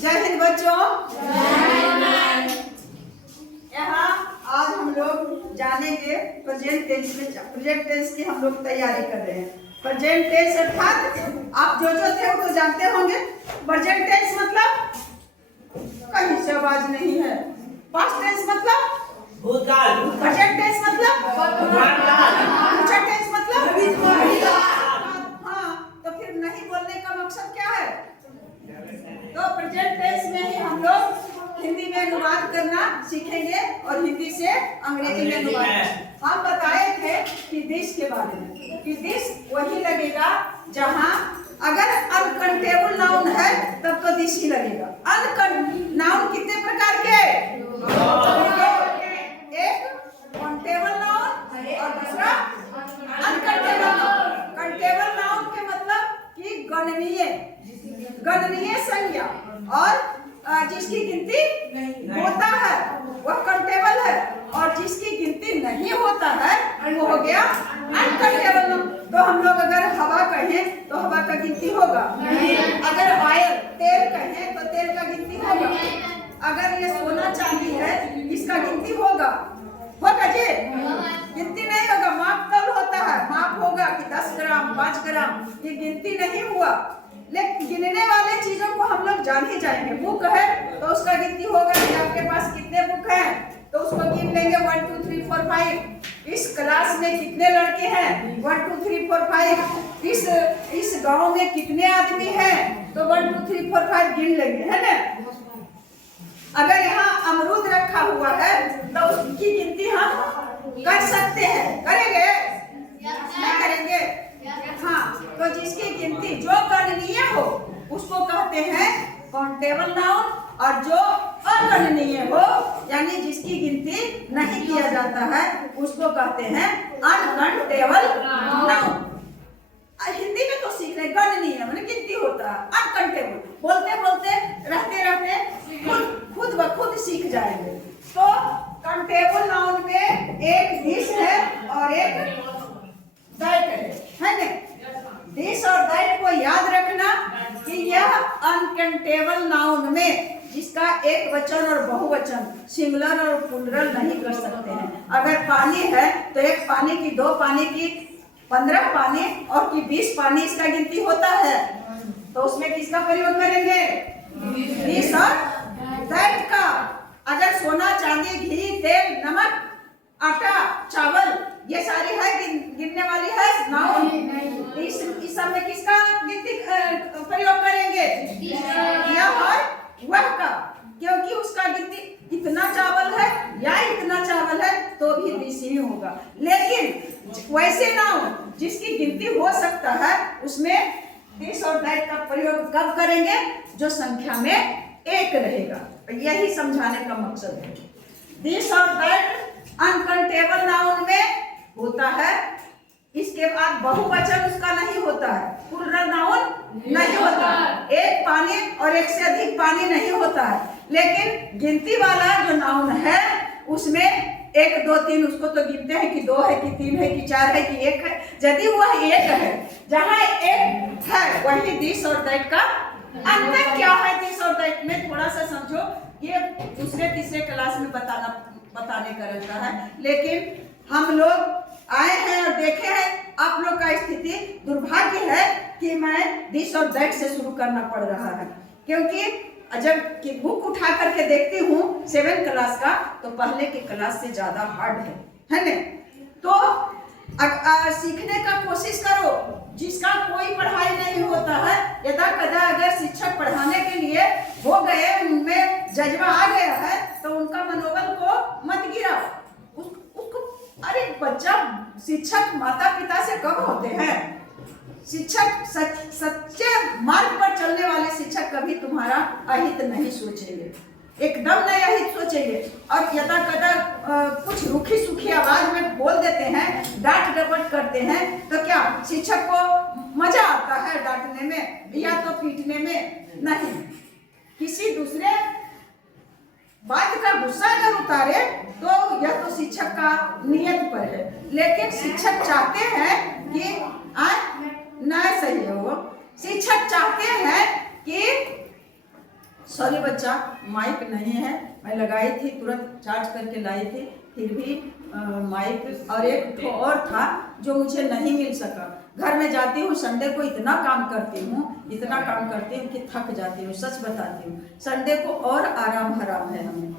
जय हिंद बच्चों। यहाँ आज हम लोग जानेंगे प्रेजेंट टेंस की हम लोग तैयारी कर रहे हैं। प्रेजेंट टेंस अर्थात आप जो थे वो तो जानते होंगे। प्रेजेंट टेंस मतलब कहीं से आवाज नहीं है। पास्ट टेंस मतलब भूतकाल। प्रेजेंट टेंस मतलब फ्यूचर टेंस मतलब हाँ, तो फिर नहीं बोलने का मकसद क्या है? तो प्रेजेंट टेंस में ही हम लोग हिंदी में अनुवाद करना सीखेंगे और हिंदी से अंग्रेजी में अनुवाद। हम बताए थे कि दिस के बारे में कि दिस वही लगेगा जहां अगर अनकाउंटेबल नाउन है तब तो दिस ही लगेगा। नाउन कितने प्रकार के? एक काउंटेबल नाउन और दूसरा अनकाउंटेबल नाउन। काउंटेबल नाउन के मतलब कि गणनीय संज्ञा और जिसकी गिनती होता है वह काउंटेबल है, और जिसकी गिनती नहीं होता है वो हो गया अनकाउंटेबल नाउन। तो हम लोग अगर हवा कहें तो हवा का गिनती होगा, अगर ऑयल तेल कहें तो तेल का गिनती होगा, अगर ये सोना चांदी है इसका गिनती होगा जी? गिनती नहीं होगा, माप तौल होता है, माप होगा कि 10 ग्राम 5 ग्राम, ये गिनती नहीं हुआ। लेकिन गिनने वाले चीजों को हम लोग जान ही जाएंगे। बुक है तो उसका गिनती होगा कि आपके पास कितने बुक हैं, तो उसको गिन लेंगे 1 2 3 4 5। इस क्लास में कितने लड़के हैं 1 2 3 4 5। इस गांव में कितने आदमी हैं तो 1 2 3 4 5 गिन लेंगे, है ना? अगर यहाँ अमरूद रखा हुआ है तो उसकी गिनती हम कर सकते हैं। करेंगे? नहीं करेंगे? हाँ, तो जिसकी गिनती जो गणनीय हो उसको कहते हैं काउंटेबल नाउन, और जो अगणनीय हो यानी जिसकी गिनती नहीं किया जाता है उसको कहते हैं अनकाउंटेबल नाउन। हिंदी में तो सीख रहे गणनीय माने गिनती होता है, अनकाउंटेबल बोलते बोलते रहते खुद ब खुद सीख जाएंगे। तो काउंटेबल नाउन में एक दिस है और एक दैट है ना? दिस और दैट को याद रखना कि यह अनकाउंटेबल नाउन में जिसका एक वचन और बहुवचन सिंगुलर और प्लूरल नहीं कर सकते हैं। अगर पानी है तो एक पानी की, 2 पानी की, 15 पानी और की 20 पानी इसका गिनती होता है, तो उसमें किसका प्रयोग करेंगे? दिस और दैट का। अगर सोना चांदी घी तेल नमक आटा चावल ये सारी है गिनने वाली है नाउन। इस सब में किसका गिनती प्रयोग करेंगे? यह और वह का, क्योंकि उसका गिनती इतना चावल है या इतना चावल है तो भी दिस ही होगा। लेकिन वैसे नाउन जिसकी गिनती हो सकता है उसमें दिस और दैट का प्रयोग कब करेंगे? जो संख्या में एक रहेगा। यही समझाने का मकसद है। दिस और दैट अनकाउंटेबल नाउन में होता है, इसके बाद बहुवचन उसका नहीं होता है, प्लूरल नाउन नहीं होता है, एक पानी और एक से अधिक पानी नहीं होता है। लेकिन गिनती वाला जो नाउन है उसमें 1 2 3 उसको तो गिनते हैं कि 2 है कि 3 है कि 4 है कि 1 है। यदि वह 1 है, जहाँ 1 है वही दिस और दैट का अंतर क्या है? दिस और दैट में थोड़ा सा समझो, ये दूसरे तीसरे क्लास में बताने का रहता है। लेकिन हम लोग आए हैं और देखे हैं आप लोग का स्थिति दुर्भाग्य है कि मैं दिस और दैट से शुरू करना पड़ रहा है, क्योंकि जब कि बुक उठा करके देखती हूँ 7 क्लास का तो पहले के क्लास से ज्यादा हार्ड है ना? तो सीखने का कोशिश करो। जिसका कोई पढ़ाई नहीं होता है, यदा कदा अगर शिक्षक पढ़ाने के लिए हो गए, उनमें जज्बा आ गया है तो उनका मनोबल को मत गिराओ। उसको अरे बच्चा, शिक्षक माता पिता से कब होते हैं? शिक्षक सच्चे मार्ग पर चलने वाले शिक्षक कभी तुम्हारा अहित नहीं सोचेंगे, एकदम नहीं अहित सोचेंगे। और यदा कदा कुछ रूखी सूखी आवाज में बोल देते हैं, डांट डपट करते हैं, तो क्या शिक्षक को मजा आता है डांटने में या तो पीटने में? नहीं। किसी दूसरे बात का गुस्सा अगर उतारे तो यह तो शिक्षक का नियत पर है। लेकिन शिक्षक चाहते हैं कि ना सही हो, शिक्षक चाहते हैं कि सॉरी बच्चा, माइक नहीं है, मैं लगाई थी, तुरंत चार्ज करके लाई थी, फिर भी माइक और एक और था जो मुझे नहीं मिल सका। घर में जाती हूँ, संडे को इतना काम करती हूँ, इतना काम करती हूँ कि थक जाती हूँ, सच बताती हूँ। संडे को और आराम हराम है हमें।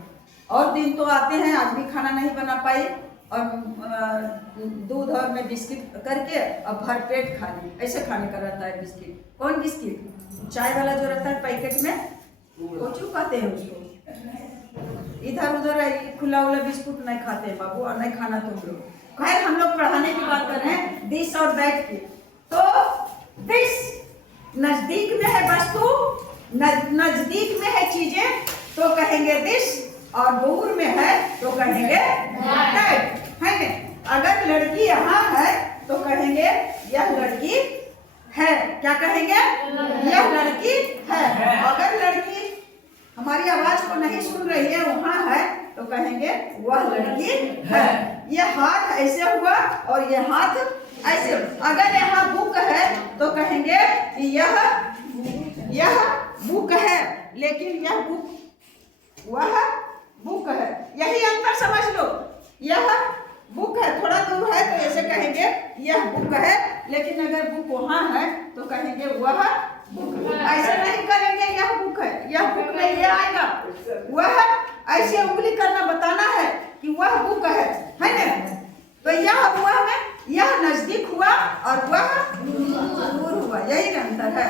और दिन तो आते हैं, आज भी खाना नहीं बना पाई और दूध और में बिस्किट करके अब भर पेट खा ली। ऐसे खाने का रहता है बिस्किट। कौन बिस्किट? चाय वाला जो रहता है पैकेट में, कोचू कहते हैं उसको। इधर उधर खुला हुआ बिस्कुट नहीं खाते बाबू, और नहीं खाना तुम लोग। खैर हम लोग पढ़ाने की बात कर रहे हैं, दिस और दैट की। तो दिस नजदीक में है वस्तु, नजदीक में है चीजें तो कहेंगे दिस, और दूर में है तो कहेंगे दैट, है ना? अगर लड़की यहाँ है तो कहेंगे यह लड़की है। क्या कहेंगे? यह लड़की है। अगर लड़की हमारी आवाज को नहीं सुन रही है, वहाँ है तो कहेंगे वह लड़की है। यह हाथ ऐसे हुआ और यह हाथ ऐसे। अगर यहाँ बुक है तो कहेंगे यह बुक है, लेकिन यह बुक वह बुक है। यही अंतर समझ लो। यह बुक है, थोड़ा दूर है तो ऐसे कहेंगे यह बुक है, लेकिन अगर बुक वहाँ है तो कहेंगे वह बुक है। ऐसे नहीं करेंगे यह बुक है, यह बुक में ये आएगा, वह ऐसे उंगली करना बताना है कि वह बुक है ना? तो यह वह में, यह नजदीक हुआ और वह दूर हुआ, यही अंतर है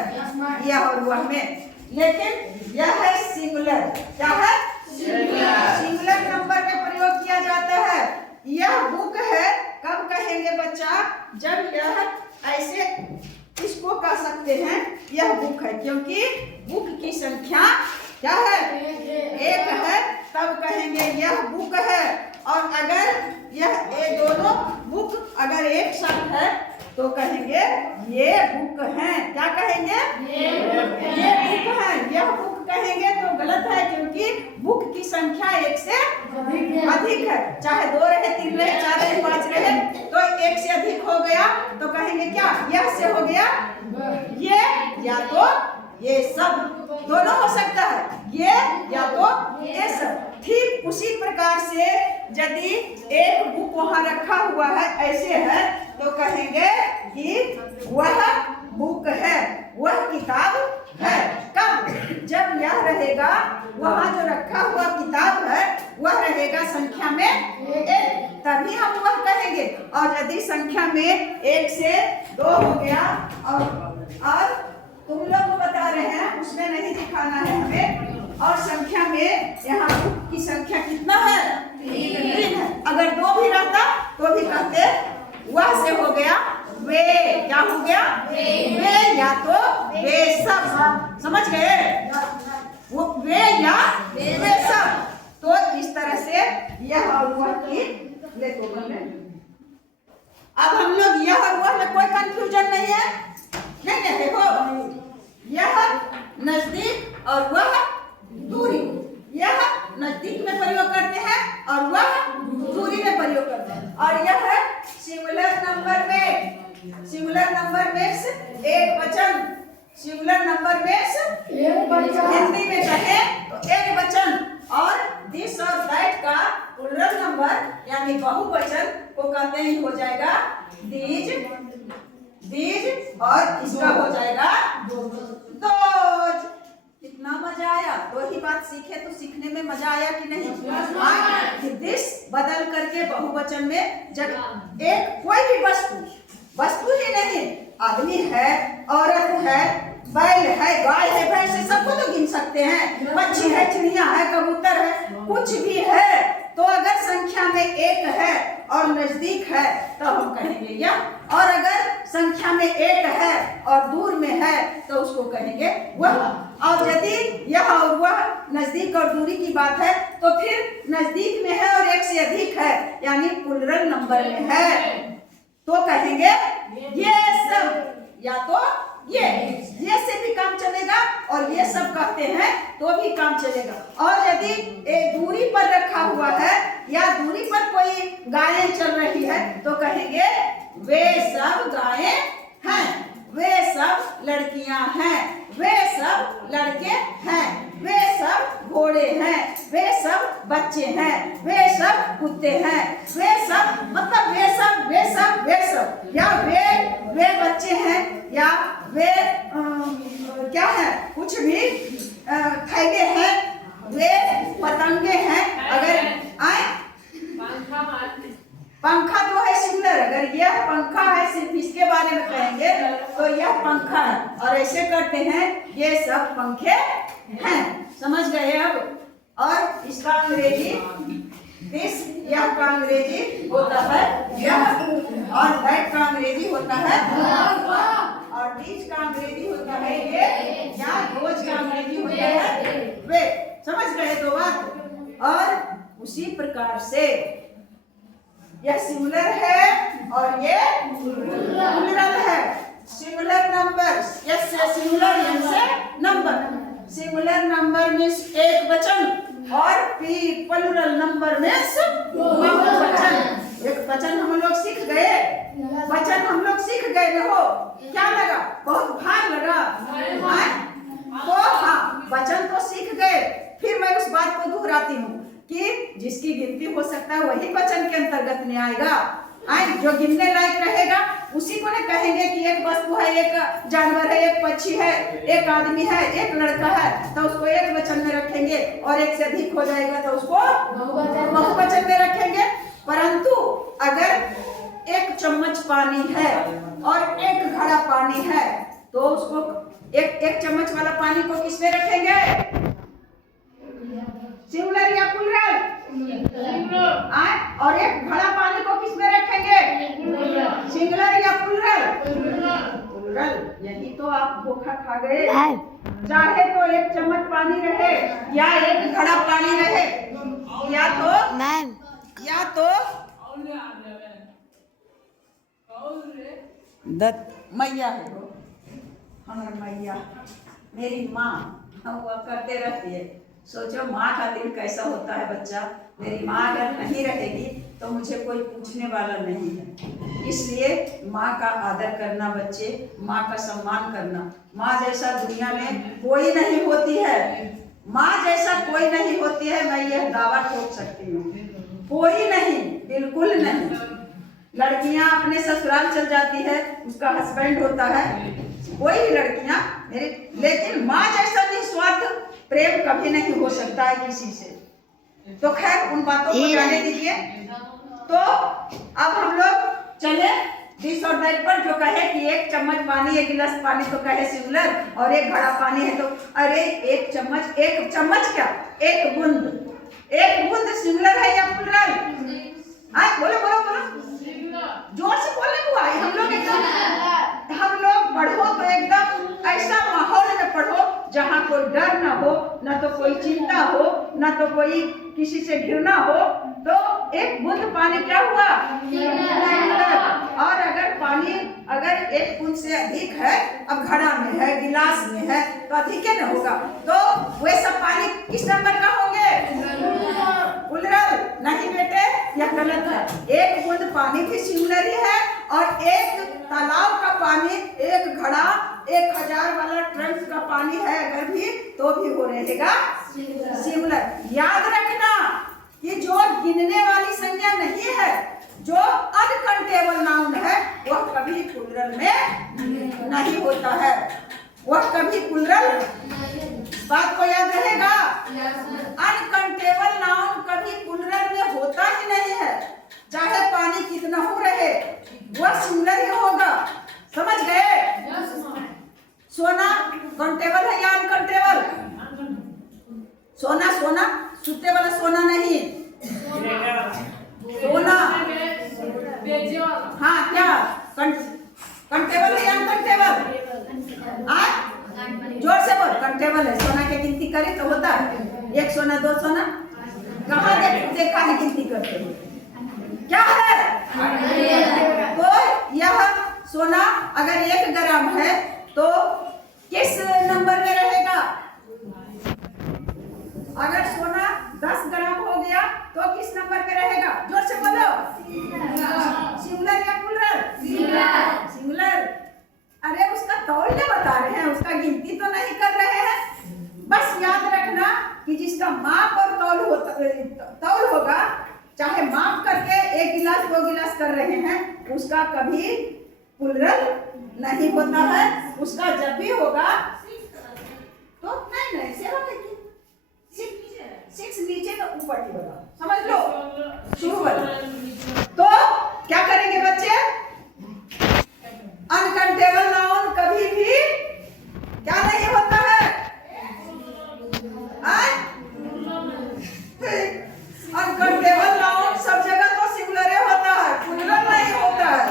यह और वह में। लेकिन यह है सिंगुलर। क्या है? सिंगुलर नंबर में प्रयोग किया जाता है। यह बुक है कब कहेंगे बच्चा? जब यह ऐसे इसको कह सकते हैं यह बुक है, क्योंकि बुक की संख्या क्या है? एक है, तब कहेंगे यह बुक है। और अगर यह दोनों बुक अगर एक साथ है तो कहेंगे ये बुक है। क्या कहेंगे? ये बुक है। यह बुक कहेंगे तो गलत है, क्योंकि बुक की संख्या एक से अधिक है। चाहे 2 रहे, 3 रहे, 4 रहे, 5 रहे, तो एक से अधिक हो गया तो कहेंगे क्या? यह से हो गया ये, या तो ये सब, दोनों हो सकता है, ये या तो ये सब। ठीक उसी प्रकार से यदि एक बुक वहाँ रखा हुआ है, ऐसे है, तो कहेंगे कि वह बुक है, वह किताब है। कब? जब यह रहेगा, वहाँ जो रखा हुआ किताब है वह रहेगा संख्या में 1, तभी हम वह कहेंगे। और यदि संख्या में 1 से 2 हो गया और तुम लोग को बता रहे हैं, उसमें नहीं दिखाना है हमें, और संख्या में यहाँ बुक की संख्या कितना है? 3 है। अगर 2 भी रहता तो भी कहते वह से हो गया वे। क्या हो गया? वे या तो वे सब। समझ गए? वो वे या वे सब। तो इस तरह से यह और वह की देखो। अब हम लोग यह और वह में कोई कंफ्यूजन नहीं है, नहीं देखो, यह नजदीक और वह दूरी। यह नजदीक में प्रयोग करते हैं और वह दूरी में प्रयोग करते हैं। और यह है सिंगुलर नंबर में। सिंगुलर नंबर मीन्स एक वचन। सिंगुलर नंबर मीन्स हिंदी में कहे तो एक वचन। और दिस और दैट का प्लूरल नंबर यानी बहुवचन को कहते ही हो जाएगा दीज, दीज, और इसका हो जाएगा दोज। कितना मजा आया? 2 ही बात सीखे तो सीखने में मजा आया कि नहीं? दिस बदल करके बहुवचन में, जब एक कोई भी वस्तु ही नहीं, आदमी है, औरत है, बैल है, गाय है, भैंस है, सबको तो गिन सकते हैं। पक्षी है, चिड़िया है, कबूतर है, कुछ भी है, तो अगर संख्या में 1 है और नजदीक है तो हम कहेंगे यह, और अगर संख्या में 1 है और दूर में है तो उसको कहेंगे वह। और यदि यह और वह नजदीक और दूरी की बात है तो फिर नजदीक में है और 1 से अधिक है, यानी प्लूरल नंबर में है, तो कहेंगे ये सब, या तो ये से भी काम चलेगा और ये सब कहते हैं तो भी काम चलेगा। और यदि एक दूरी पर रखा हुआ है या दूरी पर कोई गायें चल रही है तो कहेंगे वे सब गायें हैं, वे सब लड़कियां हैं, वे सब लड़के हैं, वे सब बच्चे हैं, वे सब कुत्ते हैं। वे सब मतलब वे सब या वे बच्चे हैं या वे क्या है, कुछ भी फैले हैं, वे पतंगे हैं। अगर आए पंखा तो है सिंगुलर, अगर यह पंखा है सिर्फ इसके बारे में कहेंगे तो यह पंखा है, और ऐसे करते हैं ये सब पंखे हैं। समझ गए अब? और इसका अंग्रेजी दिस, यह का अंग्रेजी होता है यह, और दैट का अंग्रेजी होता है और दिस का अंग्रेजी होता है ये, या रोज का अंग्रेजी होता है वे। समझ गए दो बात? और उसी प्रकार से यह सिंगुलर है और ये प्लूरल है। सिंगुलर नंबर, यस सिंगुलर से नंबर, सिंगुलर नंबर मीन्स एक वचन और प्लूरल नंबर मीन्स बहुवचन। एक वचन हम लोग सीख गए, वचन हम लोग सीख गए हो, क्या लगा? बहुत भार लगा? तो हाँ, वचन तो सीख गए। फिर मैं उस बात को दोहराती हूँ कि जिसकी गिनती हो सकता है वही वचन के अंतर्गत में आएगा। जो गिनने लायक रहेगा उसी को ना कहेंगे कि एक वस्तु है, एक जानवर है, एक पक्षी है, एक आदमी है, एक लड़का है, तो उसको एक वचन में रखेंगे, और एक से अधिक हो जाएगा तो उसको बहुवचन में रखेंगे। परंतु अगर एक चम्मच पानी है और एक घड़ा पानी है तो उसको एक चम्मच वाला पानी को किस में रखेंगे? सिंगुलर या प्लूरल? और एक घड़ा पानी को किस में रखेंगे? सिंगुलर या प्लूरल? प्लूरल। यही तो आप धोखा खा गए। चाहे तो एक चम्मच पानी रहे या एक घड़ा पानी रहे, या तो दत्त मैया है वो, हमारा मैया, मेरी माँ हुआ करते रहती है। सोचो माँ का दिल कैसा होता है बच्चा। मेरी माँ अगर नहीं रहेगी तो मुझे कोई पूछने वाला नहीं है। इसलिए माँ का आदर करना बच्चे, माँ का सम्मान करना। माँ जैसा दुनिया में कोई नहीं होती है, माँ जैसा कोई नहीं होती है, मैं यह दावा ठोक सकती हूँ। कोई नहीं, बिल्कुल नहीं। लड़कियाँ अपने ससुराल चल जाती है, उसका हस्बैंड होता है, वही लड़कियाँ मेरे, लेकिन माँ जैसा निस्वार्थ प्रेम कभी नहीं हो सकता है किसी से। तो खैर उन बातों को जाने दीजिए। तो अब हम लोग चले दिस और दैट पर। जो कहे कि एक चम्मच पानी, एक गिलास पानी तो कहे सिंगुलर, और एक घड़ा पानी है तो अरे एक चम्मच क्या, एक बूंद सिंगुलर है या प्लूरल? बोलो बोलो बोलो, जोर से बोलने को आए। हम लोग पढ़ो तो एकदम ऐसा माहौल में पढ़ो जहाँ कोई डर ना हो, ना तो कोई चिंता हो, ना तो कोई किसी से घृणा हो। तो एक बूंद पानी क्या हुआ? और अगर एक बूंद से अधिक है, अब घड़ा में है, गिलास में है, तो अधिक है ना होगा, तो वे सब पानी किस नंबर का होंगे? प्लूरल। नहीं बेटे, यह गलत है। एक बूंद पानी भी सिंगुलर ही है, और एक तालाब का पानी, एक घड़ा, 1000 वाला ट्रंक का पानी है अगर भी, तो भी हो रहेगा सिंगुलर। याद रखना कि जो गिनने वाली संज्ञा नहीं है, जो अनकाउंटेबल नाउन है, वह कभी प्लूरल में नहीं होता है, वह कभी प्लूरल। बात को याद रहेगा, अनकाउंटेबल नाउन कभी प्लूरल में होता ही नहीं है। चाहे पानी कितना हो रहे, वह सिंगुलर ही होगा। समझ गए? सोना काउंटेबल है या अनकाउंटेबल? सोना सुते वाला सोना नहीं, सोना। हाँ, क्या काउंटेबल है या अनकाउंटेबल? जोर से बोल। काउंटेबल है। सोना की गिनती करें तो होता है 1 सोना 2 सोना। कहाँ देखा है गिनती करते हुए? क्या है? तो यह सोना अगर 1 ग्राम है तो किस नंबर में रहेगा? अगर सोना 10 ग्राम हो गया तो किस नंबर पे रहेगा? जोर से बोलो। सिंगुलर या प्लूरल? सिंगुलर। अरे उसका तौल क्या बता रहे हैं, उसका गिनती तो नहीं कर रहे हैं। बस याद रखना कि जिसका माप और तौल होगा, चाहे माप करके 1 गिलास 2 गिलास कर रहे हैं, उसका कभी प्लूरल नहीं होता है। उसका जब भी होगा तो नहीं सेवा देखिए 6 नीचे का ऊपर की बता, समझ लो शुरू वाला। तो क्या करेंगे बच्चे, अनकाउंटेबल नाउन कभी भी क्या नहीं होता है, अनकाउंटेबल नाउन सब जगह तो सिंगुलर होता है, प्लूरल नहीं होता है।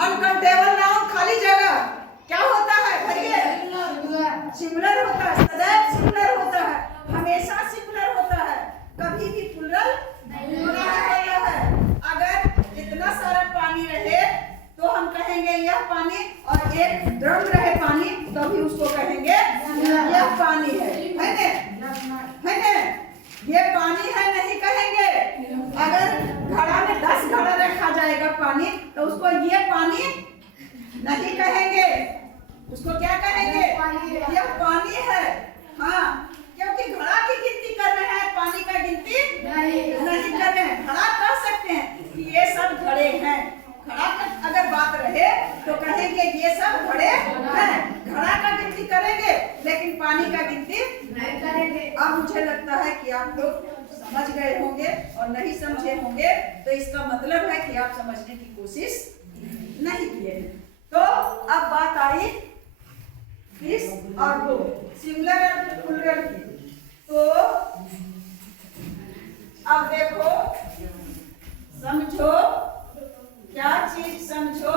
अनकाउंटेबल नाउन खाली जगह क्या होता है, भैया सिंगुलर होता है, सदैव सिंगुलर होता है, हमेशा सिंगुलर होता है, कभी भी प्लूरल नहीं होता है। अगर इतना सारा पानी रहे तो हम कहेंगे यह पानी, और एक ड्रम रहे पानी तो भी उसको कहेंगे यह पानी है ना? ये पानी है नहीं कहेंगे। अगर घड़ा में 10 घड़ा रखा जाएगा पानी तो उसको ये पानी नहीं कहेंगे, उसको क्या कहेंगे, यह पानी है। हाँ, क्योंकि घड़ा की गिनती कर रहे हैं, पानी का गिनती नहीं कर रहे हैं। घड़ा कह सकते हैं कि ये सब घड़े हैं, घड़ा का अगर बात रहे तो कहेंगे ये सब घड़े हैं, घड़ा का गिनती करेंगे लेकिन पानी का गिनती नहीं करेंगे। अब मुझे लगता है कि आप लोग समझ गए होंगे, और नहीं समझे होंगे तो इसका मतलब है कि आप समझने की कोशिश नहीं किए। तो अब बात आई इस और वो सिंगुलर और प्लूरल की। तो अब देखो, समझो क्या चीज समझो,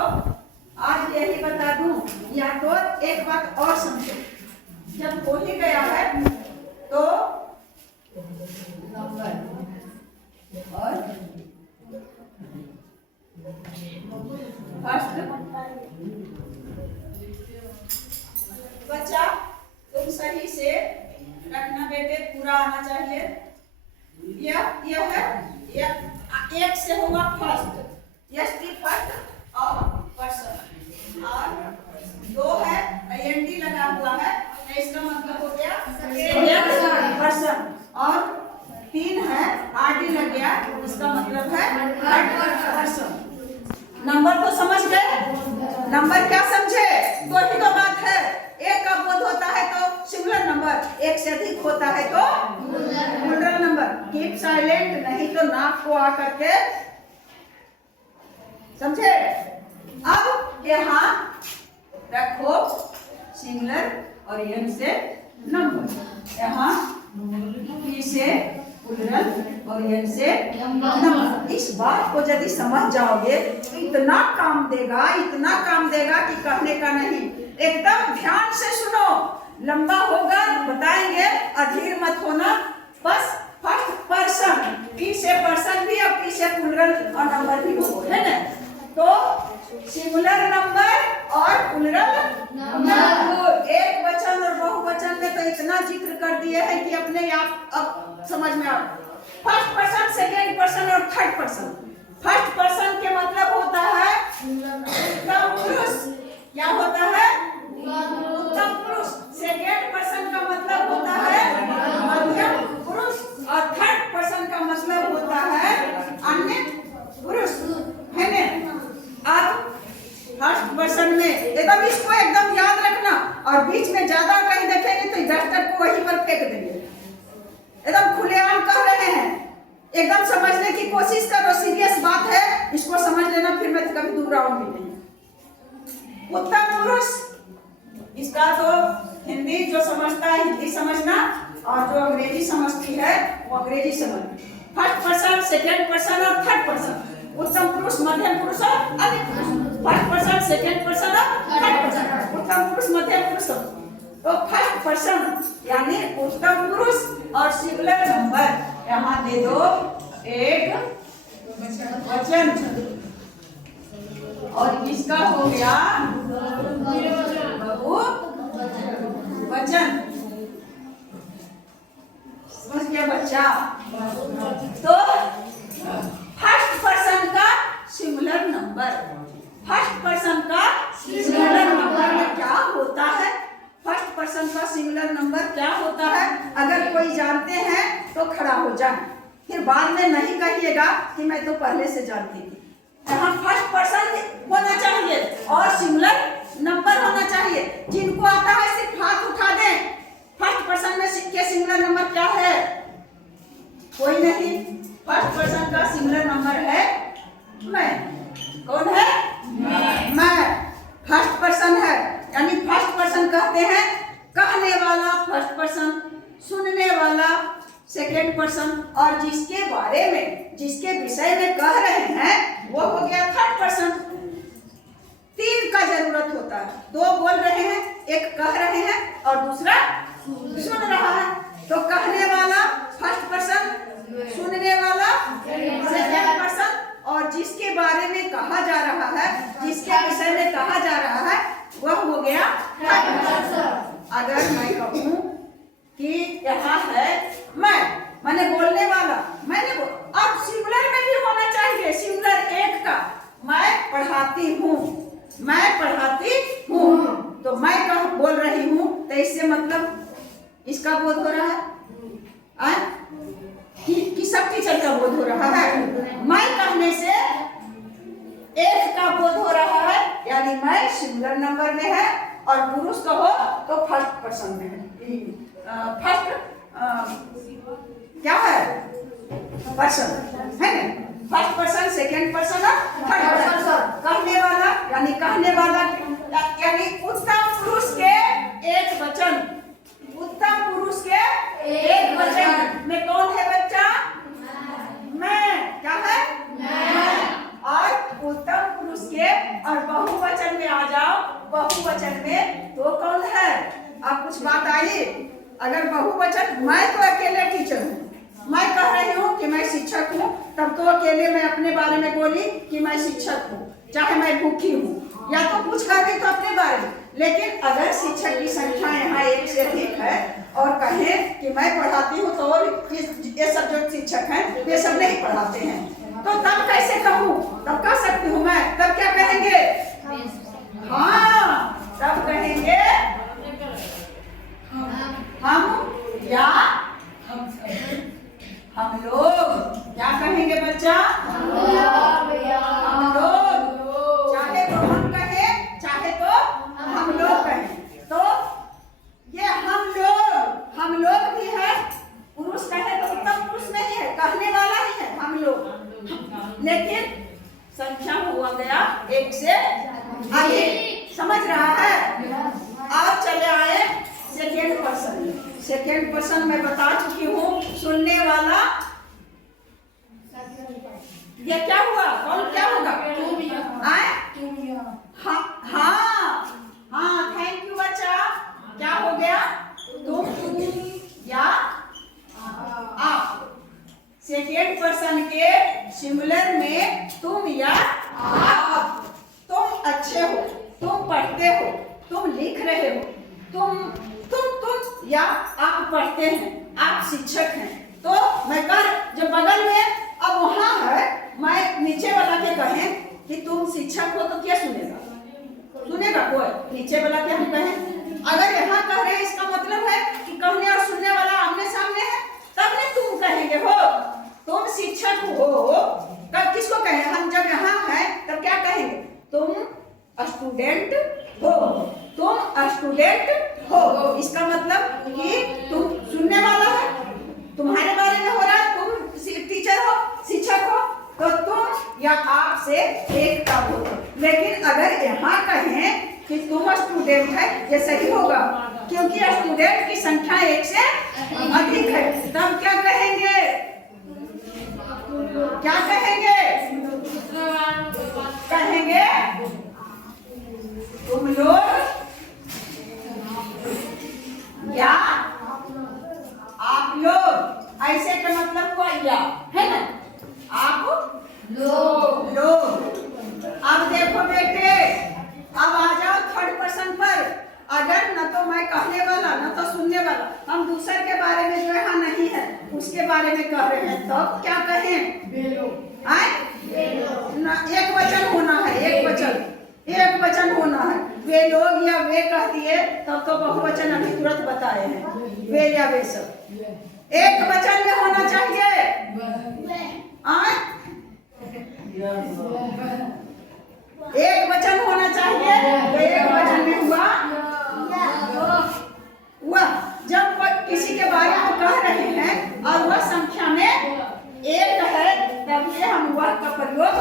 आज यही बता दूं, या तो एक बात और समझो, जब हो ही गया है तो नंबर और फर्स्ट बच्चा तुम सही से रखना बेटे, पूरा आना चाहिए। यह है, एक से होगा फर्स्ट, यस्टी फर्स्ट और पर्सन, और 2 है IND लगा हुआ है, इसका मतलब हो गया पर्सन, और 3 है RD लग गया, इसका मतलब है पर्सन। नंबर तो समझ गए, नंबर क्या समझे, 2 ही तो बात है, एक का बोध होता है तो सिंगुलर नंबर, एक से अधिक होता है तो प्लूरल नंबर। कीप साइलेंट, नहीं तो नाक को आकर के, समझे। अब यहाँ रखो सिंगुलर और एन से नंबर, यहाँ पी से प्लूरल और एन से नंबर। इस बात को यदि समझ जाओगे तो इतना काम देगा, इतना काम देगा कि कहने का नहीं। एकदम ध्यान से सुनो, लंबा होगा बताएंगे, अधीर मत होना। बस फर्स्ट पर्सन, पी से पर्सन भी और पी से प्लूरल और नंबर भी हो, है ना? तो सिंगुलर नंबर और प्लूरल नंबर, एक वचन और बहुवचन में तो इतना जिक्र कर दिए है कि अपने आप अब समझ में आ। फर्स्ट पर्सन, सेकेंड पर्सन और थर्ड पर्सन। फर्स्ट पर्सन के मतलब होता है उत्तम पुरुष, क्या होता है, उत्तम पुरुष। सेकेंड पर्सन का मतलब होता है मध्यम पुरुष, और थर्ड पर्सन का मतलब होता है अन्य पुरुष, है ना? अब फर्स्ट पर्सन में एकदम इसको एकदम याद रखना, और बीच में ज्यादा कहीं देखेंगे तो डस्टर को वहीं पर फेंक देंगे। एकदम खुलेआम कह रहे हैं, एकदम समझने की कोशिश करो, सीरियस बात है, इसको समझ लेना, फिर मैं कभी दोहराऊंगी नहीं। उत्तम पुरुष, इसका तो हिंदी जो समझता है हिंदी समझना, और जो अंग्रेजी समझती है वो अंग्रेजी समझ। फर्स्ट पर्सन, सेकेंड पर्सन और थर्ड पर्सन। उत्तम पुरुष, मध्यम पुरुष और अन्य पुरुष। फर्स्ट पर्सन, सेकेंड पर्सन और थर्ड पर्सन। उत्तम पुरुष, मध्यम पुरुष। तो फर्स्ट पर्सन यानी उत्तम पुरुष और सिंगुलर नंबर यहाँ दे दो एक वचन, और इसका हो गया बहुवचन। समझ गया बच्चा? तो फर्स्ट पर्सन का सिंगुलर नंबर, फर्स्ट पर्सन का सिंगुलर नंबर में क्या होता है? फर्स्ट पर्सन का सिंगुलर नंबर क्या होता है? अगर कोई जानते हैं तो खड़ा हो जाए, फिर बाद में नहीं कहिएगा कि मैं तो पहले से जानती थी। यहाँ फर्स्ट पर्सन होना चाहिए और सिंगुलर नंबर होना चाहिए। जिनको आता है सिर्फ हाथ उठा दें। फर्स्ट पर्सन में के सिंगुलर नंबर क्या है? कोई नहीं। फर्स्ट पर्सन का सिंगुलर नंबर है मैं। कौन है? मैं फर्स्ट पर्सन है, यानी फर्स्ट पर्सन कहते हैं कहने वाला फर्स्ट पर्सन, सुनने वाला सेकेंड पर्सन, और जिसके बारे में, जिसके विषय में कह रहे हैं वो हो गया थर्ड पर्सन। तीन का जरूरत होता है। दो बोल रहे हैं, एक कह रहे हैं और दूसरा सुन रहा है। तो कहने वाला फर्स्ट पर्सन, सुनने वाला सेकेंड पर्सन, और जिसके बारे में कहा जा रहा है, जिसके विषय में कहा जा रहा है, वह हो गया थर्ड पर्सन। अगर मैं कहूँ कि यहाँ है मैंने बोलने वाला, मैंने अब सिंगुलर में भी होना चाहिए, सिंगुलर एक का। मैं पढ़ाती हूँ, मैं पढ़ाती हूँ, तो मैं कह बोल रही हूँ, तो इससे मतलब इसका बोध हो रहा है कि सब टीचर का बोध हो रहा है। मैं कहने से एक का बोध हो रहा है, यानी मैं सिंगुलर नंबर में है, और पुरुष कहो तो फर्स्ट पर्सन में है। फर्स्ट क्या है? पर्सन है ना? फर्स्ट पर्सन, सेकेंड पर्सन और थर्ड पर्सन। कहने वाला यानी कहने वाला यानी उत्तम पुरुष के एक वचन, उत्तम पुरुष के एक वचन में कौन है बच्चा? मैं। क्या है? मैं। और उत्तम पुरुष के और बहुवचन में आ जाओ, बहुवचन में तो कौन है? अब कुछ बात आई। अगर बहुवचन, मैं तो अकेले टीचर हूँ, मैं कह रही हूँ कि मैं शिक्षक हूँ, तब तो अकेले मैं अपने बारे में बोली कि मैं शिक्षक हूँ, चाहे मैं भूखी हूँ या तो कुछ कर रही तो अपने बारे में। लेकिन अगर शिक्षक की संख्या यहाँ एक से अधिक है और कहें कि मैं पढ़ाती हूँ, तो और ये सब जो शिक्षक हैं वे सब नहीं पढ़ाते हैं, तो तब कैसे कहूँ? तब कह सकती हूँ मैं, तब क्या कहेंगे? हाँ, तब कहेंगे हम या हम लोग। क्या कहेंगे बच्चा? हम लोग। चाहे तो हम कहें, चाहे तो हम लोग कहें। तो ये हम लोग भी है। पुरुष कहे तो उत्तम पुरुष नहीं है, कहने वाला ही है हम लोग, लेकिन संख्या हुआ गया एक से अधिक। समझ रहा है? आप चले आए सेकेंड पर्सन। सेकेंड पर्सन मैं बता चुकी हूँ, सुनने वाला। ये क्या हुआ? कौन क्या होगा? हाँ, थैंक यू बच्चा। क्या हो गया? तुम या आप। सेकेंड पर्सन के सिंगुलर में तुम या आप। तुम अच्छे हो, तुम पढ़ते हो, तुम लिख रहे हो, तुम या आप पढ़ते हैं, आप शिक्षक हैं। तो मैं कर जो बगल में अब वहां है, मैं नीचे वाला के कहें कि तुम शिक्षक हो तो क्या सुनेगा? सुनेगा कोई? नीचे वाला के हम कहें। अगर यहाँ कह रहे हैं, इसका मतलब है कि कहने और सुनने वाला आमने सामने है, तब ने तुम कहेंगे हो, तुम शिक्षक हो। तब किसको कहें? हम जब यहाँ है तब क्या कहेंगे? तुम स्टूडेंट हो, तुम स्टूडेंट हो। इसका मतलब कि तुम सुनने वाला है, तुम्हारे बारे में हो रहा है, तुम टीचर हो, शिक्षक हो, तो तुम या आप से एक का हो। लेकिन अगर यहाँ कहें कि तुम स्टूडेंट है, ये सही होगा, क्योंकि स्टूडेंट की संख्या एक से अधिक है। तब क्या कहेंगे? क्या कहेंगे? कहेंगे तुम लोग या आप लोग। ऐसे का मतलब हुआ या, है ना? आप लोग। अब देखो बेटे, अब आ जाओ थर्ड पर्सन पर। अगर न तो मैं कहने वाला, न तो सुनने वाला, हम दूसरे के बारे में जो यहाँ नहीं है उसके बारे में कह रहे हैं, तो क्या कहें? एक वचन होना है, एक वचन होना है। वे लोग या वे कह दिए तब तो बहुवचन अभी तुरंत बताए हैं। वे या वे सब एक वचन में होना चाहिए। एक वचन होना चाहिए। तो एक वचन में हुआ जब किसी के बारे में कह रहे हैं और वह संख्या में एक है तब ये हम वह का प्रयोग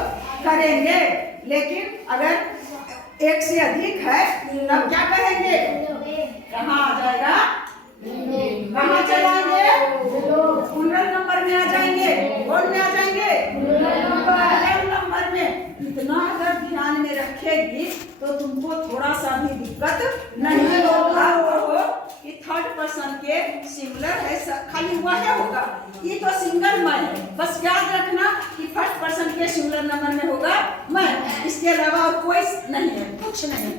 करेंगे। लेकिन अगर एक से अधिक है तब क्या कहेंगे? कहाँ आ जाएगा? कहाँ चलाएंगे? पूर्ण नंबर में आ जाएंगे। कौन में आ जाएंगे? पूर्ण नंबर में। इतना अगर ध्यान में रखेगी तो तुमको थोड़ा सा भी दिक्कत नहीं होगा। कि थर्ड पर्सन के सिंगुलर है, खाली वह होगा, ये तो सिंगल मैं है। बस याद रखना कि फर्स्ट पर्सन के सिंगुलर नंबर में होगा मैं, इसके अलावा और कोई नहीं है, कुछ नहीं।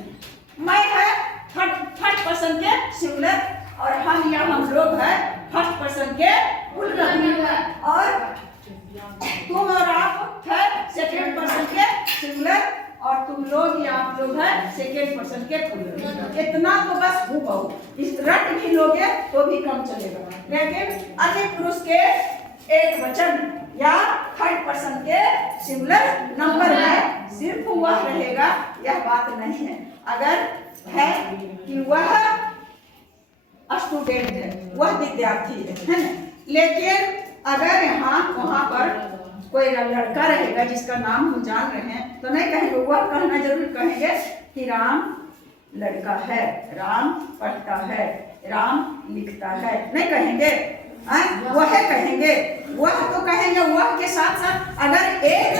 मैं है थर्ड पर्सन के सिंगुलर और हम या हम लोग है फर्स्ट पर्सन के प्लूरल। और तुम और आप है सेकंड पर्सन के सिंगुलर और तुम लोग या आप लोग है सेकेंड पर्सन के प्लूरल। इतना तो बस हो पाओ, इस रट भी लोगे तो भी कम चलेगा। लेकिन अधिक पुरुष के एक वचन या थर्ड पर्सन के सिंगुलर नंबर में सिर्फ वह रहेगा, यह बात नहीं है। अगर है कि वह स्टूडेंट है, वह विद्यार्थी है ना। लेकिन अगर यहाँ वहाँ पर कोई लड़का रहेगा जिसका नाम हम जान रहे हैं तो नहीं कहेंगे, वह कहना जरूर कहेंगे कि राम लड़का है, राम पढ़ता है, राम लिखता है, नहीं कहेंगे। वह कहेंगे, वह तो कहेंगे। वह के साथ साथ अगर एक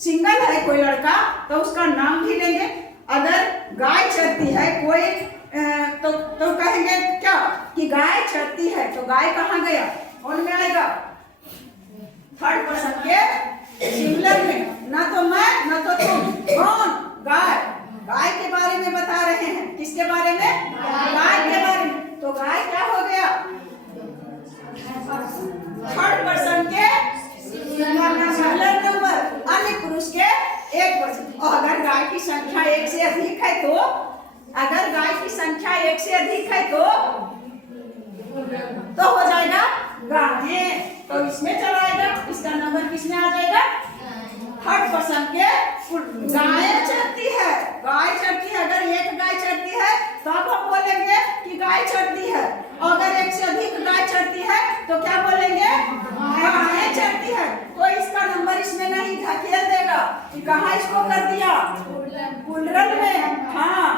सिंगल है कोई लड़का तो उसका नाम भी लेंगे। अगर गाय चरती है कोई तो कहेंगे क्या कि गाय चरती है, तो गाय कहाँ गया? कौन में आएगा? थर्ड पर्सन के सिंगुलर में। ना तो मैं ना तो तुम, कौन? गाय। गाय के बारे में बता रहे हैं। किसके बारे में? गाय के बारे में। तो गाय क्या हो गया? थर्ड पर्सन के सिंगुलर नंबर, अन्य पुरुष के एक पर्सन। और अगर गाय की संख्या एक से अधिक है तो, अगर गाय की संख्या एक से अधिक है तो हो जाएगा गाय। तो इसमें चलाएगा, इसका नंबर किसमें आ जाएगा? थर्ड पर्सन के। गाय चरती है, गाय चरती है। अगर एक गाय चरती है तो अब हम बोलेंगे कि गाय चरती है। अगर एक से अधिक गाय चरती है तो क्या बोलेंगे? गाय चरती है। तो इसका नंबर इसमें नहीं धकेल देगा कि कहाँ इसको कर दिया? प्लूरल में। हाँ,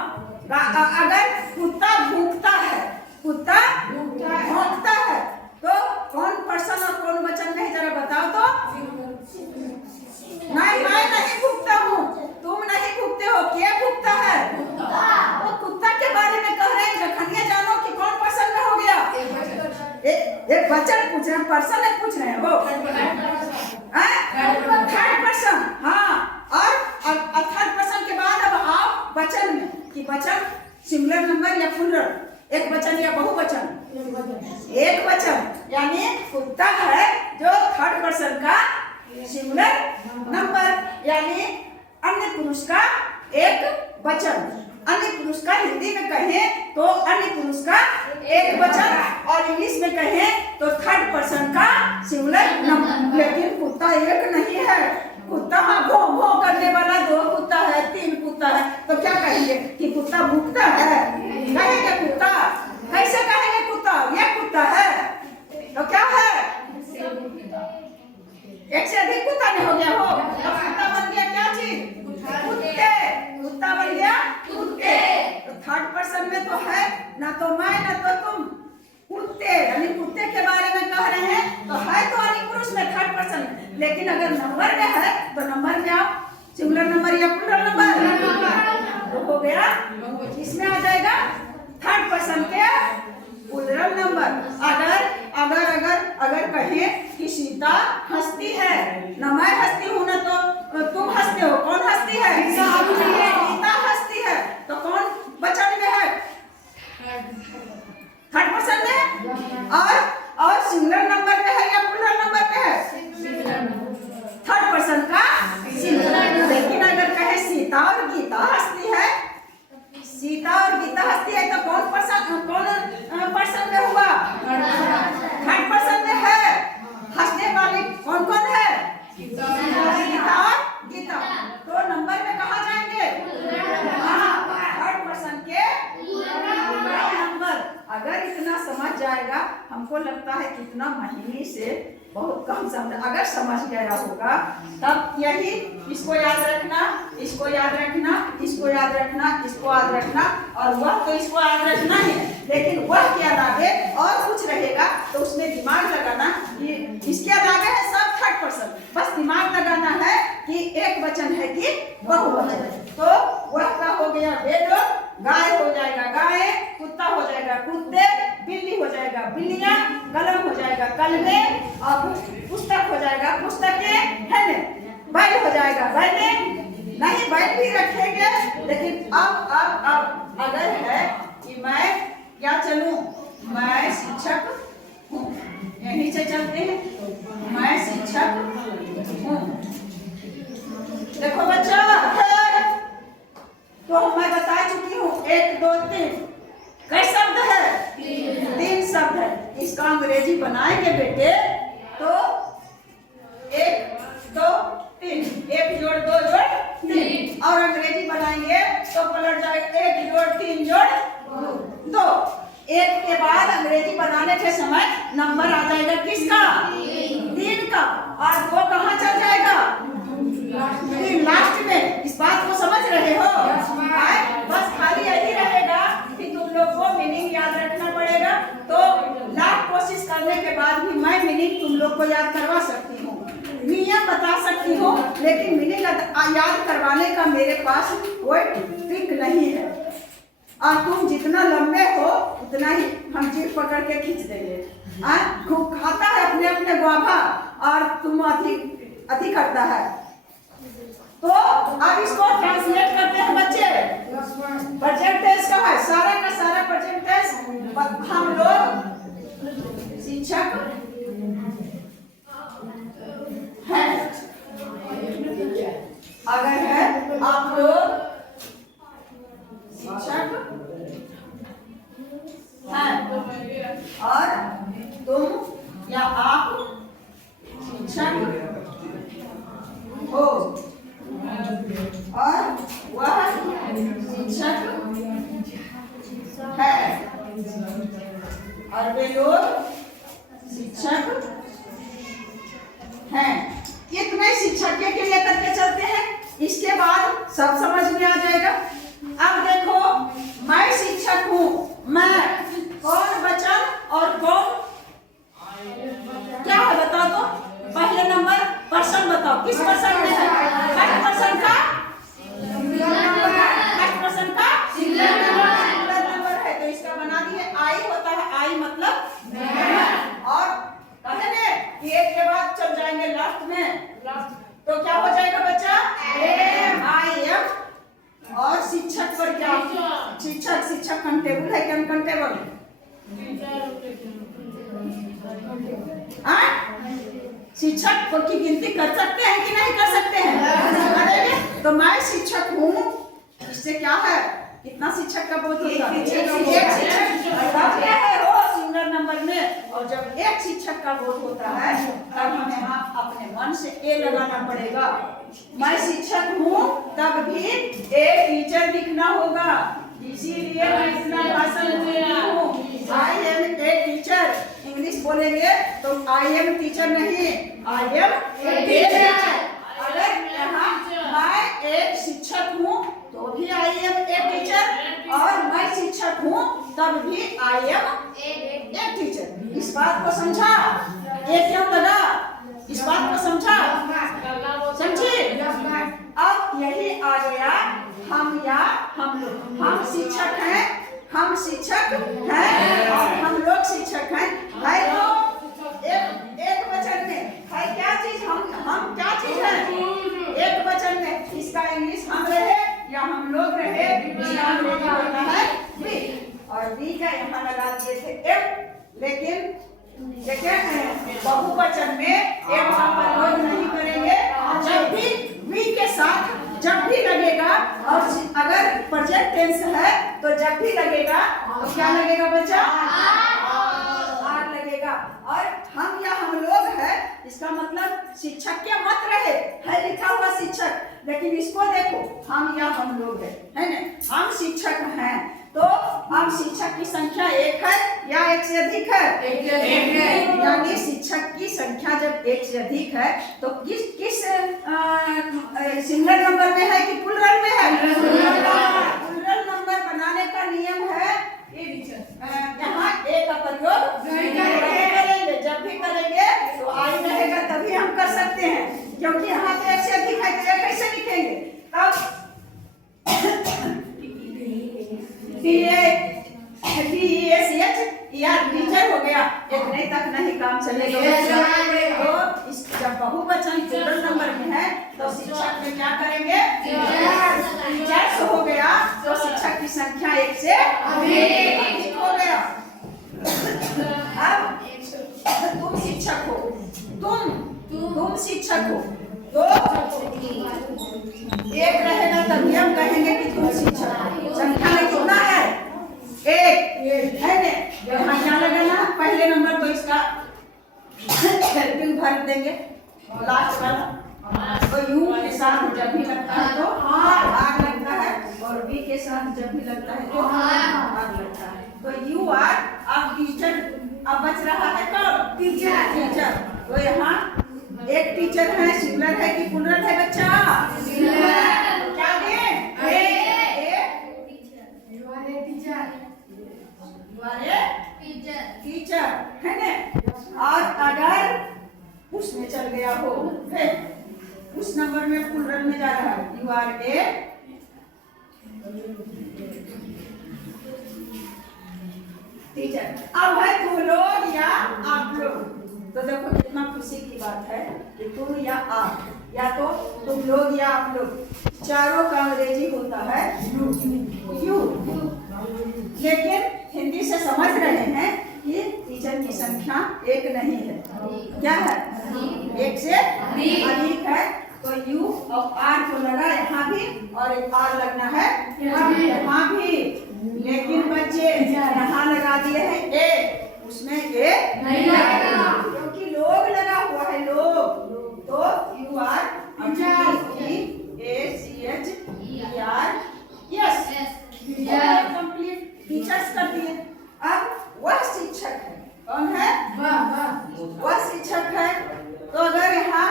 अगर कुत्ता भूखता है, कुत्ता भौंकता है, तो कौन पर्सन और कौन वचन में? जरा बताओ तो। नहीं, मैं नहीं भूखता हूँ, तुम नहीं भूखते हो, क्या भूखता है? तो कुत्ता के बारे में कह रहे हैं। जखनिया जानो कि कौन पर्सन में हो गया? एक वचन पूछ रहे हैं, पर्सन नहीं पूछ रहे हैं वो। Third person. हाँ, और थर्ड पर्सन के बाद अब आप वचन में कि वचन सिंगुलर नंबर या प्लूरल, एक वचन या बहुवचन? एक वचन। यानी कुत्ता है जो थर्ड पर्सन का सिंगुलर नंबर, यानी अन्य पुरुष का एक वचन। अन्य पुरुष का हिंदी में कहें तो अन्य पुरुष का एक वचन, और इंग्लिश में कहें तो थर्ड पर्सन का सिंगुलर नंबर। लेकिन कुत्ता एक नहीं है। कुत्ता भौ भौ करने वाला दो कुत्ता है, तीन कुत्ता है, तो क्या कहेंगे कि कुत्ता भूखता है? कहेंगे कुत्ता? कैसे कहेंगे कुत्ता? ये कुत्ता है तो क्या है? एक से अधिक कुत्ता नहीं हो गया हो तो कुत्ता बन गया क्या चीज? कुत्ते। कुत्ता बन गया कुत्ते। तो थर्ड पर्सन में तो है ना तो मैं ना तो तुम, कुत्ते। यानी कुत्ते के बारे में कह रहे हैं तो है तो अन्य पुरुष में, थर्ड पर्सन में। लेकिन अगर नंबर में है तो नंबर में आप सिंगुलर नंबर या प्लूरल नंबर तो हो गया, इसमें आ जाएगा थर्ड पर्सन के प्लूरल नंबर। अगर कहें कि सीता हंसती है, ना मैं हंसती हूँ ना तो तुम हंसते हो, कौन हंसती है? सीता हंसती है। तो कौन वचन में है? थर्ड पर्सन में। और सिंगुलर नंबर में है या प्लूरल नंबर में है? थर्ड पर्सन का सिंगुलर। लेकिन अगर कहे सीता और गीता हंसती है अगर इतना समझ जाएगा, हमको लगता है कि इतना महीने से बहुत कम समझ, अगर समझ गया होगा तब यही इसको याद रखना, इसको याद रखना, इसको याद रखना, इसको याद रखना, और वह तो इसको याद रखना ही है, लेकिन वह क्या अलावे और कुछ रहेगा तो उसमें दिमाग लगाना कि इसके अलावे है सब थर्ड पर्सन, बस दिमाग लगाना है कि एक वचन है कि बहुवचन है। तो वह का हो गया बेलो, गाय हो जाएगा गाय, कुत्ता हो जाएगा कुत्ते, बिल्ली हो जाएगा बिल्लियां, कलम हो जाएगा कलमे, और पुस्तक हो जाएगा पुस्तकें, है न, बैल हो जाएगा बैले, नहीं बैल भी रखेंगे, लेकिन अब अगर है कि मैं क्या चलूं, मैं शिक्षक हूँ, यहीं से चलते हैं, मैं शिक्षक हूँ। देखो बच्चा, तो मैं बता चुकी हूँ 1 2 3 कई शब्द है, 3 शब्द है। इसका अंग्रेजी बनाएंगे बेटे तो 1 2 3, 1 जोड़ 2 जोड़ 3, और अंग्रेजी बनाएंगे तो पलट जाएगा 1 जोड़ 3 जोड़ 2। 1 के बाद अंग्रेजी बनाने के समय नंबर आ जाएगा किसका, 3 का, और 2 कहाँ चल जाएगा, 3 लास्ट में। इस बात को समझ रहे हो? बस खाली यही रहेगा कि तुम लोग को मीनिंग याद रखना पड़ेगा। तो लाख कोशिश करने के बाद भी मैं मीनिंग तुम लोग को याद करवा सकती हूँ, नियम बता सकती हूँ, लेकिन मीनिंग याद करवाने का मेरे पास कोई ट्रिक नहीं है। और तुम जितना लंबे हो उतना ही हम जीभ पकड़ के खींच देंगे। खूब खाता है अपने अपने गुआभा और तुम अति करता है। तो अब इसको ट्रांसलेट करते हैं बच्चे। प्रेजेंट टेंस का है, सारा का सारा प्रेजेंट टेंस। हम लोग शिक्षक हैं, अगर है आप लोग शिक्षक हैं, और तुम या आप शिक्षक हो, और वह शिक्षक है, और वे लोग शिक्षक हैं। इतने शिक्षक के लिए करके चलते हैं, इसके बाद सब समझ में आ जाएगा। अब देखो, मैं शिक्षक हूँ, मैं कौन वचन और कौन क्या है बताओ तो। पहले नंबर पर्सन बताओ, किस पर्सन में है, फर्स्ट पर्सन का फर्स्ट पर्सन का सिंगुलर नंबर है, तो इसका बना दिए आई होता है, आई मतलब मैं। और कहने कि एक के बाद चल जाएंगे लास्ट में, तो क्या हो जाएगा बच्चा, आई एम। और शिक्षक पर क्या, शिक्षक कंटेबल है कि अनकंटेबल, शिक्षक को की गिनती कर सकते हैं कि नहीं कर सकते हैं? तो मैं शिक्षक हूँ, इससे क्या है, कितना शिक्षक का बोध होता है, एक शिक्षक है वो सिंगुलर नंबर में। और जब एक शिक्षक का बोध होता है तब हमें अपने मन से ए लगाना पड़ेगा। मैं शिक्षक हूँ तब भी ए टीचर लिखना होगा, इसीलिए मैं इतना भाषण दे रहा हूँ। I am a teacher, English बोलेंगे तो आई एम टीचर नहीं, आई एम ए टीचर। अगर यहाँ मैं एक शिक्षक हूँ तो भी आई एम ए टीचर, और मैं शिक्षक हूँ तब भी आई एम ए टीचर। इस बात को समझा, ये क्यों लगा, इस बात को समझा, समझिए। अब यही आ गया हम या हम लोग। हम शिक्षक हैं, हम शिक्षक हैं, और हम लोग शिक्षक हैं। है तो एक वचन में है क्या चीज, हम क्या चीज हैं, एक वचन में। इसका इंग्लिश हम रहे या हम लोग रहे, इसका अंग्रेजी होता है वी, और वी का यहाँ लगा दिए थे एम। लेकिन बहुवचन में एम का प्रयोग नहीं करेंगे। जब भी वी के साथ जब भी लगेगा, और अगर प्रेजेंट टेंस है तो जब भी लगेगा तो क्या लगेगा बच्चा, आर लगेगा। और हम या हम लोग है, इसका मतलब शिक्षक के मत रहे है लिखा हुआ शिक्षक, लेकिन इसको देखो हम या हम लोग है ना, हम शिक्षक हैं। तो अब अब शिक्षक की संख्या एक है या एक से अधिक है? एक है। यानी शिक्षक की संख्या जब एक से अधिक है तो किस सिंगल नंबर में है कि प्लूरल में है? प्लूरल नंबर बनाने का नियम है यहाँ ए का प्रयोग नहीं करेंगे। जब भी करेंगे तो आई रहेगा तभी हम कर सकते हैं, क्योंकि यहाँ पे एक से अधिक है तो कैसे लिखेंगे? तब टीचर हो गया, इतने तक नहीं काम चलेगा। तो जब बहुवचन प्लूरल नंबर में है तो शिक्षक में क्या करेंगे? टीचर्स हो गया, तो शिक्षक की संख्या एक से अधिक हो गया। अब तुम शिक्षक हो, तुम शिक्षक हो, तो एक रहेगा तभी हम कहेंगे कि तुम शिक्षक हो। संख्या में कितना है? एक है ना? यहाँ क्या लगाना? पहले नंबर तो इसका हेल्पिंग वर्ब देंगे, लास्ट वाला तो यू के साथ जब भी लगता है तो आर लगता है, और बी के साथ जब भी लगता है तो आर लगता है। तो यू आर। अब टीचर, अब बच रहा है कौन? टीचर। तो यहाँ एक टीचर है, सिंगुलर है कि प्लूरल है बच्चा? क्या दे? टीचर है ना? और अगर उसमें चल गया हो, फिर उस नंबर में प्लूरल में जा रहा है, यू आर ए टीचर। अब है तुम लोग या आप लोग, तो देखो कितना खुशी की बात है कि तुम या आप, या तो तुम लोग या आप लोग, चारों का अंग्रेजी होता है यू। लेकिन हिंदी से समझ रहे हैं कि टीचर की संख्या एक नहीं है, क्या है? एक से अधिक है। तो यू और आर को लगा यहाँ भी, और एक आर लगना है यहाँ भी। लेकिन बच्चे यहाँ लगा दिए हैं ए, उसमें ए नहीं लगेगा क्योंकि लोग लगा हुआ है, लोग। तो यू आर कंप्लीट टीचर्स कर दिए। अब वह शिक्षक है, कौन है? वह शिक्षक है। तो अगर यहाँ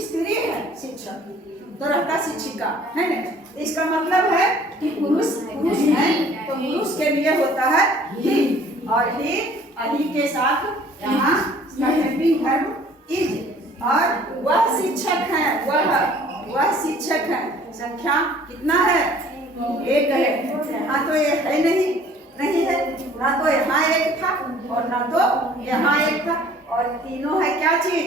स्त्री है शिक्षक तो रहता शिक्षिका, है ना? इसका मतलब है कि पुरुष है तो पुरुष के लिए होता है ही, और ही के साथ यहाँ हेल्पिंग वर्ब इज। और वह शिक्षक है, वह शिक्षक है। संख्या कितना है? एक है। यहाँ तो ये है नहीं है, ना तो यहाँ एक था और ना तो यहाँ एक था, और तीनों है क्या चीज?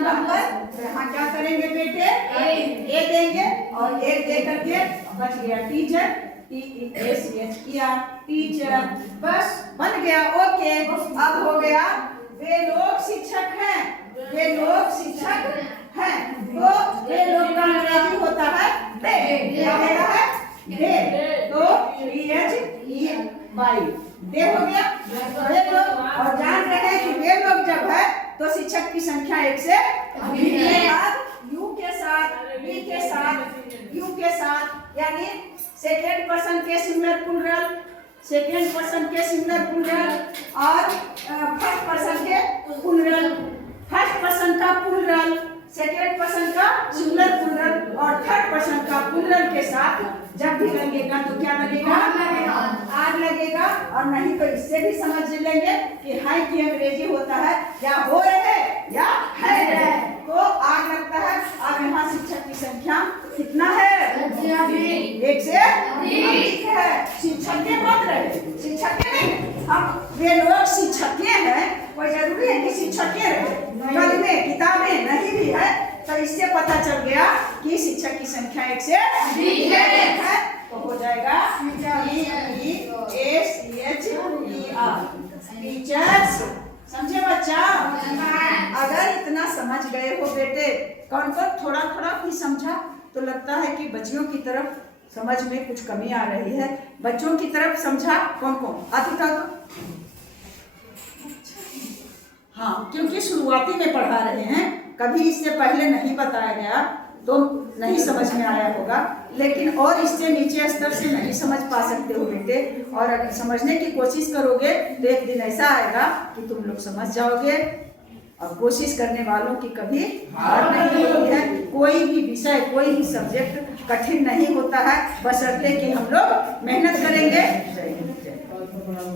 नंबर। यहाँ क्या करेंगे बेटे? ए देंगे, और एक दे करके बच गया टीचर, TEACHER टीचर, बस बन गया। ओके, अब हो गया वे लोग शिक्षक हैं, वे लोग शिक्षक हैं। तो वे लोग का अंग्रेजी होता है दे, क्या होता है? दे। तो DHEY दे हो गया वे लोग। और जान रहे हैं कि वे लोग जब है तो शिक्षक की संख्या एक से अधिक है। अब यू के साथ, बी के साथ, यू के साथ, यानी सेकेंड पर्सन के सिंगुलर प्लूरल, सेकेंड पर्सन के सिंगुलर प्लूरल, और फर्स्ट पर्सन के प्लूरल, फर्स्ट पर्सन का प्लूरल, सेकेंड पर्सन का सिंगुलर प्लूरल, और थर्ड पर्सन का प्लूरल के साथ जब भी लगेगा तो क्या लगेगा? आर लगेगा। और नहीं तो इससे भी समझ लेंगे कि है की अंग्रेजी होता है या हो रहे या है, तो आर लगता है। अब यहाँ शिक्षक की संख्या कितना है? एक से अधिक है। शिक्षक मत रहे, शिक्षक नहीं, हम वे लोग शिक्षक हैं, कोई जरूरी है कि शिक्षक रहे। कलमें किताबें नहीं भी है, तो इससे पता चल गया कि शिक्षक की संख्या एक से अधिक है। तो हो जाएगा टीचर्स। समझे बच्चा? अगर इतना समझ गए हो बेटे, कौन थोड़ा थोड़ा भी समझा तो लगता है कि बच्चियों की तरफ समझ में कुछ कमी आ रही है। बच्चों की तरफ समझा कौन कौन? हाथ उठा दो। हाँ, क्योंकि शुरुआती में पढ़ा रहे हैं, कभी इससे पहले नहीं बताया गया तो नहीं समझ में आया होगा, लेकिन और इससे नीचे स्तर से नहीं समझ पा सकते हो बेटे। और अगर समझने की कोशिश करोगे तो एक दिन ऐसा आएगा कि तुम लोग समझ जाओगे। और कोशिश करने वालों की कभी हार नहीं होती है। कोई भी विषय, कोई भी सब्जेक्ट कठिन नहीं होता है, बशर्ते कि हम लोग मेहनत करेंगे।